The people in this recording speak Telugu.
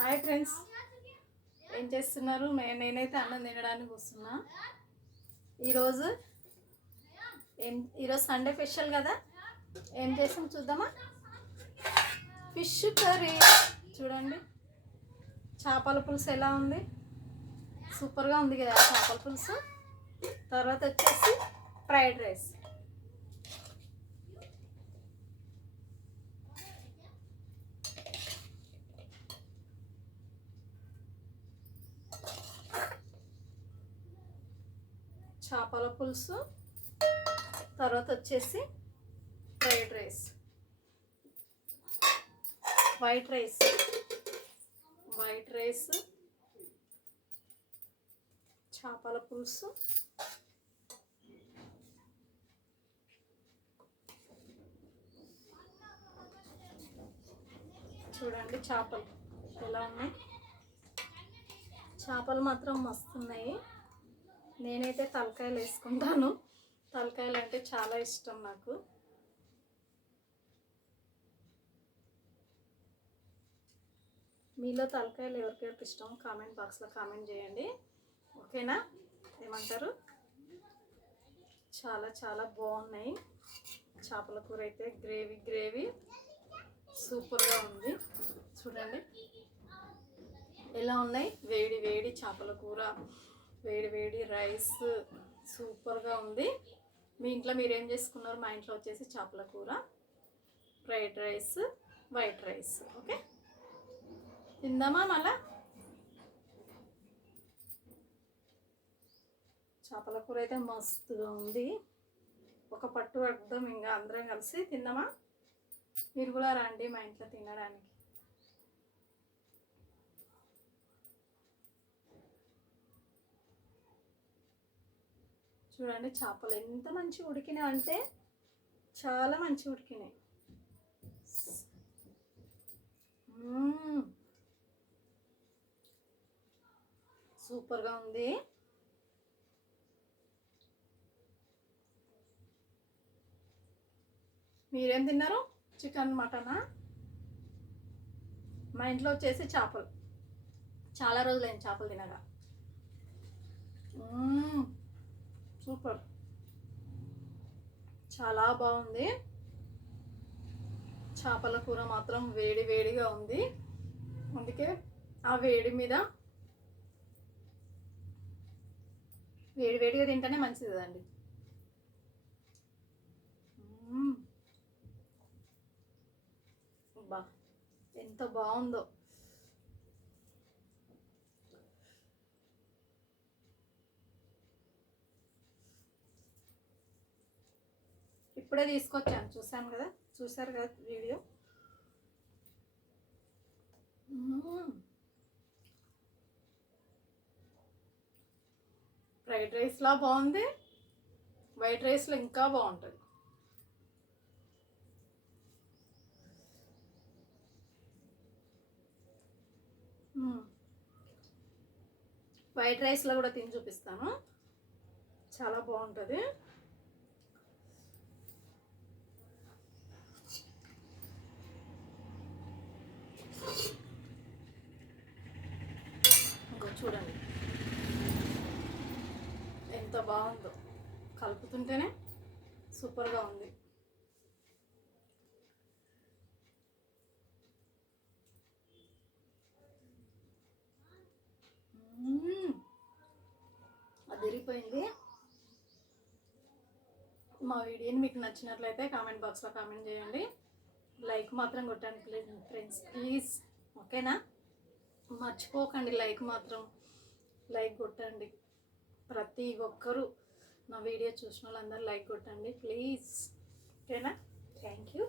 హాయ్ ఫ్రెండ్స్, ఏం చేస్తున్నారు? నేనైతే అన్నం తినడానికి వస్తున్నా. ఈరోజు సండే స్పెషల్ కదా, ఏం చేసాం చూద్దామా? ఫిష్ కర్రీ చూడండి. చేపల పులుసు ఎలా ఉంది? సూపర్గా ఉంది కదా చేపల పులుసు. తర్వాత వచ్చేసి ఫ్రైడ్ రైస్. చేపల పులుసు, తర్వాత వచ్చేసి ఫ్రైడ్ రైస్, వైట్ రైస్, చేపల పులుసు, చూడండి చేపలు ఎలా ఉన్నాయి. చేపలు మాత్రం మస్తున్నాయి. నేనైతే తలకాయలు వేసుకుంటాను. తలకాయలు అంటే చాలా ఇష్టం నాకు. మీలో తలకాయలు ఎవరికెవరికి ఇష్టం కామెంట్ బాక్స్లో కామెంట్ చేయండి, ఓకేనా? ఏమంటారు? చాలా చాలా బాగున్నాయి. చేపల కూర అయితే గ్రేవీ సూపర్గా ఉంది. చూడండి ఎలా ఉన్నాయి. వేడి చేపల కూర, వేడి రైస్ సూపర్గా ఉంది. మీ ఇంట్లో మీరేం చేసుకున్నారు? మా ఇంట్లో వచ్చేసి చేపల కూర, fried rice, white rice. Okay, తిందామా? మళ్ళా చేపల కూర అయితే మస్తుగా ఉంది. ఒక పట్టు పడదాం, ఇంకా అందరం కలిసి తిందామా? మీరు కూడా రండి మా ఇంట్లో తినడానికి. చూడండి చేపలు ఎంత మంచిగా ఉడికినాయి అంటే చాలా మంచిగా ఉడికినాయి. సూపర్గా ఉంది. మీరేం తిన్నారు? చికెన్, మటనా? మా ఇంట్లో వచ్చేసి చేపలు. చాలా రోజులైంది చేపలు తినగా. సూపర్, చాలా బాగుంది. చేపల కూర మాత్రం వేడిగా ఉంది. అందుకే ఆ వేడి మీద వేడిగా తింటేనే మంచిది కదండి. బా ఎంత బాగుందో. ఇప్పుడే తీసుకొచ్చాను, చూసారు కదా వీడియో. ఫ్రైడ్ రైస్లా బాగుంది, వైట్ రైస్లో ఇంకా బాగుంటుంది. వైట్ రైస్లో కూడా తిని చూపిస్తాను, చాలా బాగుంటుంది. చూడండి ఎంత బాగుందో, కలుపుతుంటేనే సూపర్గా ఉంది. అదిరిపోయింది. మా వీడియోని మీకు నచ్చినట్లయితే కామెంట్ బాక్స్లో కామెంట్ చేయండి. లైక్ మాత్రం కొట్టండి ఫ్రెండ్స్, ప్లీజ్, ఓకేనా? మర్చిపోకండి, లైక్ కొట్టండి. ప్రతి ఒక్కరూ నా వీడియో చూసిన వాళ్ళందరూ లైక్ కొట్టండి ప్లీజ్, ఓకేనా? Thank you.